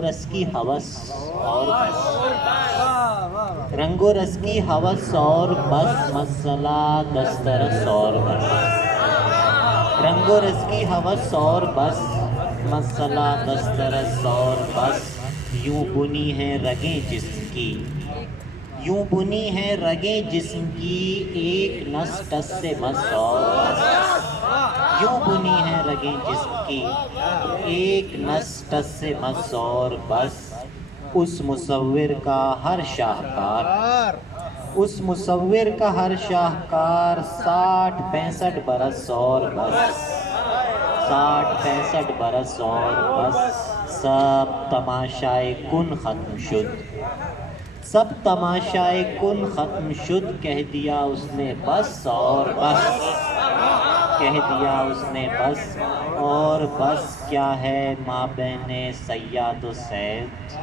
رس کی ہوس اور بس، رنگ و رس کی ہوس اور بس، مسئلہ دسترس اور بس، رنگ و رس کی ہوس اور بس، مسئلہ دسترس اور بس، یوں بنی ہے رگیں جسم کی، یوں بنی ہے رگیں جسم کی، ایک نس ٹس سے مس اور بس، یوں بنی ہے رگیں جسم کی، ایک نس ٹس سے مس اور بس، اس مصور کا ہر شاہکار، اس مصور کا ہر شاہکار، 60-65 برس اور بس، 60-65 برس اور بس، سب تماشائے کن ختم شد، سب تماشائے کن ختم شد، کہہ دیا اس نے بس اور بس، کہہ دیا اس نے بس اور بس، کیا ہے مابین صیاد و صید،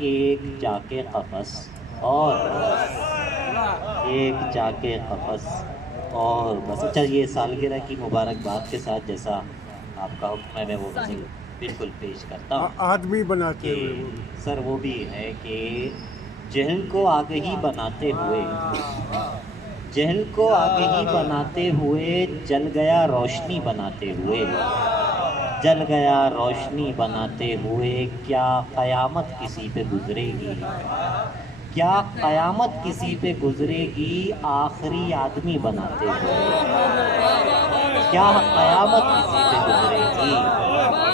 ایک جا کے قفس اور بس، ایک جا کے قفس اور بس۔ اچھا، یہ سالگرہ کی مبارکباد کے ساتھ جیسا آپ کا حکم ہے میں وہ غزل بالکل پیش کرتا ہوں۔ آدمی بناتے ہوئے وہ بھی سر وہ بھی ہے کہ جہل کو آگہی بناتے ہوئے، جہل کو آگہی بناتے ہوئے، جل گیا روشنی بناتے ہوئے، جل گیا روشنی بناتے ہوئے، کیا قیامت کسی پہ گزرے گی، کیا قیامت کسی پہ گزرے گی، آخری آدمی بناتے ہوئے، کیا قیامت کسی پہ گزرے گی،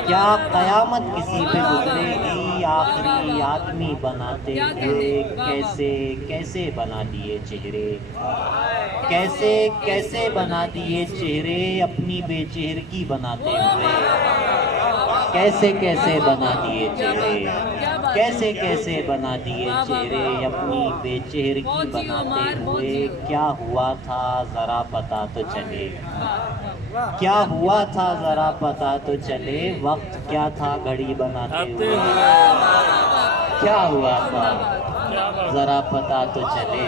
کیا قیامت کسی پہ گزرے گی، آخری آدمی بناتے ہوئے، کیسے کیسے بنا دیے چہرے، کیسے کیسے بنا دیے چہرے، اپنی بے چہرگی بناتے ہوئے، کیسے کیسے بنا دیے چہرے، کیسے کیسے بنا دیے چہرے، اپنی بے چہرگی بناتے ہوئے، کیا ہوا تھا ذرا پتہ تو چلے، کیا ہوا تھا ذرا پتہ تو چلے، وقت کیا تھا گھڑی بناتے ہوئے، کیا ہوا تھا ذرا پتہ تو چلے،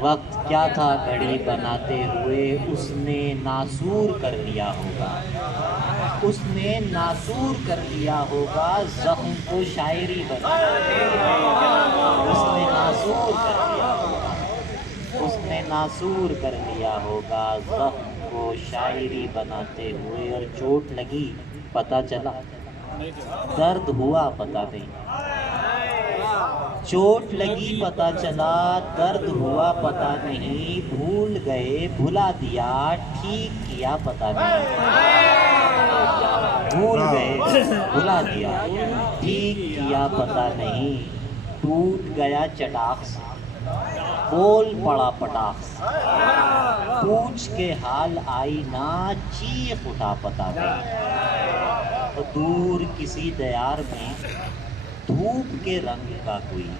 وقت کیا تھا گھڑی بناتے ہوئے، اس نے ناسور کر لیا ہوگا، اس نے ناسور کر لیا ہوگا، زخم کو شاعری بناتے ہوئے، اس نے ناسور کر لیا ہوگا، اس نے ناسور کر لیا ہوگا، زخم کو شاعری بناتے ہوئے، اور چوٹ لگی پتہ چلا، درد ہوا پتہ نہیں، چوٹ لگی پتہ چلا، درد ہوا پتہ نہیں، بھول گئے بھلا دیا، ٹھیک کیا پتہ نہیں، بھول گئے بھلا دیا، ٹھیک کیا پتہ نہیں، ٹوٹ گیا چٹاخ سے بول پڑا پٹاخ سے، پوچھ کے حال آئی نہ، چیخ اٹھا پتہ نہیں، تو دور کسی دیار میں دھوپ کے رنگ کا کوئی،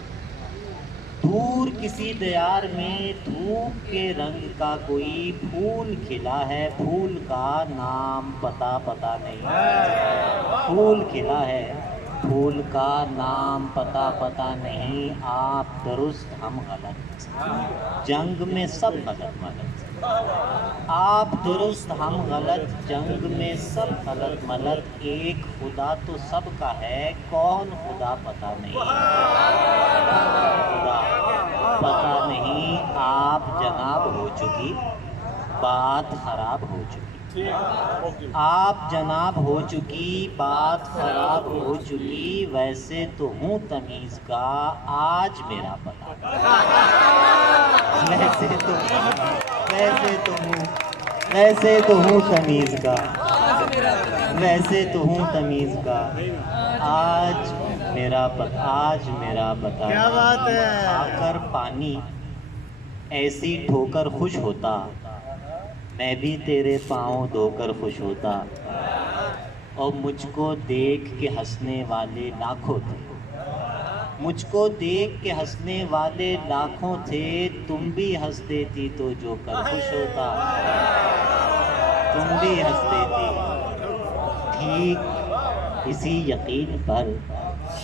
دور کسی دیار میں دھوپ کے رنگ کا کوئی، پھول کھلا ہے پھول کا نام پتہ نہیں، پھول کھلا ہے پھول کا نام پتہ نہیں، آپ درست ہم غلط، جنگ میں سب غلط ملط، آپ درست ہم غلط، جنگ میں سب غلط ملط، ایک خدا تو سب کا ہے، کون خدا پتہ نہیں، خدا پتہ نہیں، آپ جناب ہو چکی بات خراب ہو چکی، آپ جناب ہو چکی بات خراب ہو چکی، ویسے تو ہوں تمیز کا آج میرا پتہ نہیں، ویسے تو ہوں تمیز کا، ویسے تو ہوں تمیز کا، آج میرا پتہ کیا بات ہے، آ کر پانی ایسی ٹھوکر خوش ہوتا، میں بھی تیرے پاؤں دھو کر خوش ہوتا، اور مجھ کو دیکھ کے ہنسنے والے لاکھوں تھے، مجھ کو دیکھ کے ہنسنے والے لاکھوں تھے، تم بھی ہنس دیتی تو جو کر خوش ہوتا، تم بھی ہنس دیتی، ٹھیک اسی یقین پر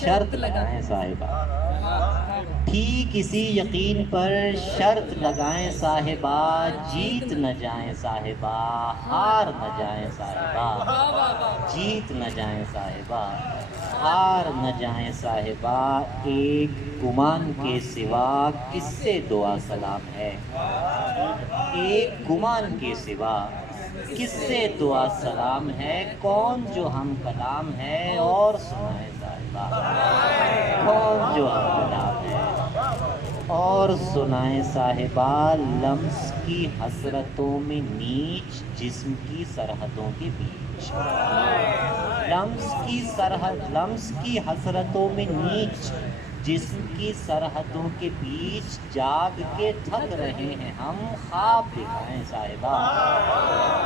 شرط لگائیں صاحبہ، ٹھیک اسی یقین پر شرط لگائیں صاحبہ، جیت نہ جائیں صاحبہ، ہار نہ جائیں صاحبہ، جیت نہ جائیں صاحبہ، ہار نہ جائیں صاحبہ ایک گمان کے سوا کس سے دعا سلام ہے، ایک گمان کے سوا کس سے دعا سلام ہے، کون جو ہم کلام ہے اور سنائے صاحبہ، کون جو ہم کلام ہے اور سنائے صاحبہ، لمس کی حسرتوں میں نیچ جسم کی سرحدوں کے بیچ، لمس کی حسرتوں میں نیچ جسم کی سرحدوں کے بیچ، جاگ کے تھک رہے ہیں ہم، خواب دکھائیں صاحبہ،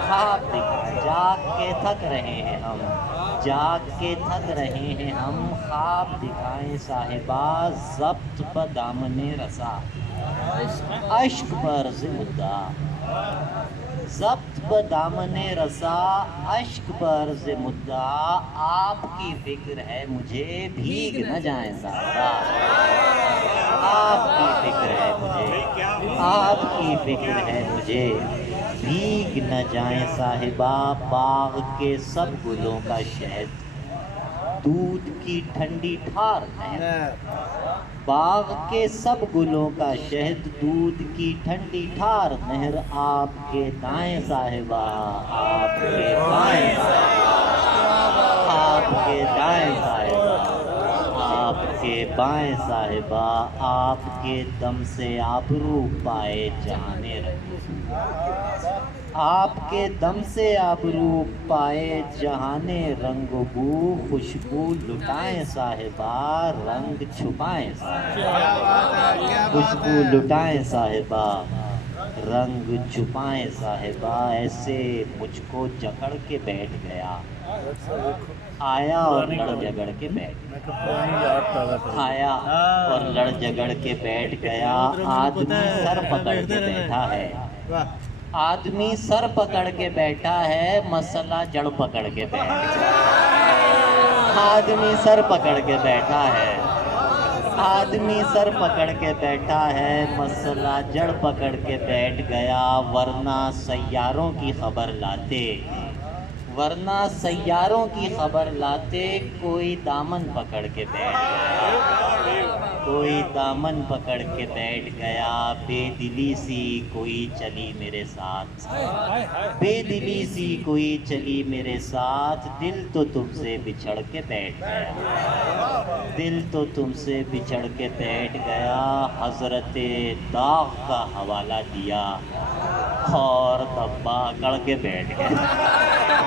خواب دکھائیں، جاگ کے تھک رہے ہیں ہم، جاگ کے تھک رہے ہیں ہم، خواب دکھائیں صاحبہ، ضبط بدامن رسا اشک پر مدعا، ضبط بدامن رسا اشک پر مدعا، آپ کی فکر ہے مجھے بھیگ نہ جائیں صاحبہ، آپ کی فکر ہے مجھے، آپ کی فکر ہے مجھے بھیگ نہ جائیں صاحبہ، باغ کے سب گلوں کا شہد دودھ کی ٹھنڈی ٹھار نہر، باغ کے سب گلوں کا شہد دودھ کی ٹھنڈی ٹھار نہر، آپ کے دائیں صاحبہ، آپ کے بائیں صاحبہ، آپ کے دائیں صاحبہ، آپ کے بائیں صاحبہ، آپ کے دم سے آبرو پائے جہان رنگ، آپ کے دم سے آبرو پائے جہان رنگ و بو، خوشبو لٹائیں صاحبہ رنگ چھپائیں صاحبہ، خوشبو لٹائیں صاحبہ رنگ چھپائیں صاحبہ، ایسے مجھ کو جکڑ کے بیٹھ گیا، آیا اور لڑ جگڑ کے بیٹھ گیا، آیا اور لڑ جگڑ کے بیٹھ گیا، آدمی سر پکڑ کے بیٹھا ہے، آدمی سر پکڑ کے بیٹھا ہے، مسئلہ جڑ پکڑ کے بیٹھ گیا، آدمی سر پکڑ کے بیٹھا ہے، آدمی سر پکڑ کے بیٹھا ہے، مسئلہ جڑ پکڑ کے بیٹھ گیا، ورنہ سیاروں کی خبر لاتے، ورنہ سیاروں کی خبر لاتے، کوئی دامن پکڑ کے بیٹھ گیا، کوئی دامن پکڑ کے بیٹھ گیا، بے دلی سی کوئی چلی میرے ساتھ، بے دلی سی کوئی چلی میرے ساتھ، دل تو تم سے بچھڑ کے بیٹھ گیا، دل تو تم سے بچھڑ کے بیٹھ گیا، حضرت داغ کا حوالہ دیا اور دبا کر کے بیٹھ گیا۔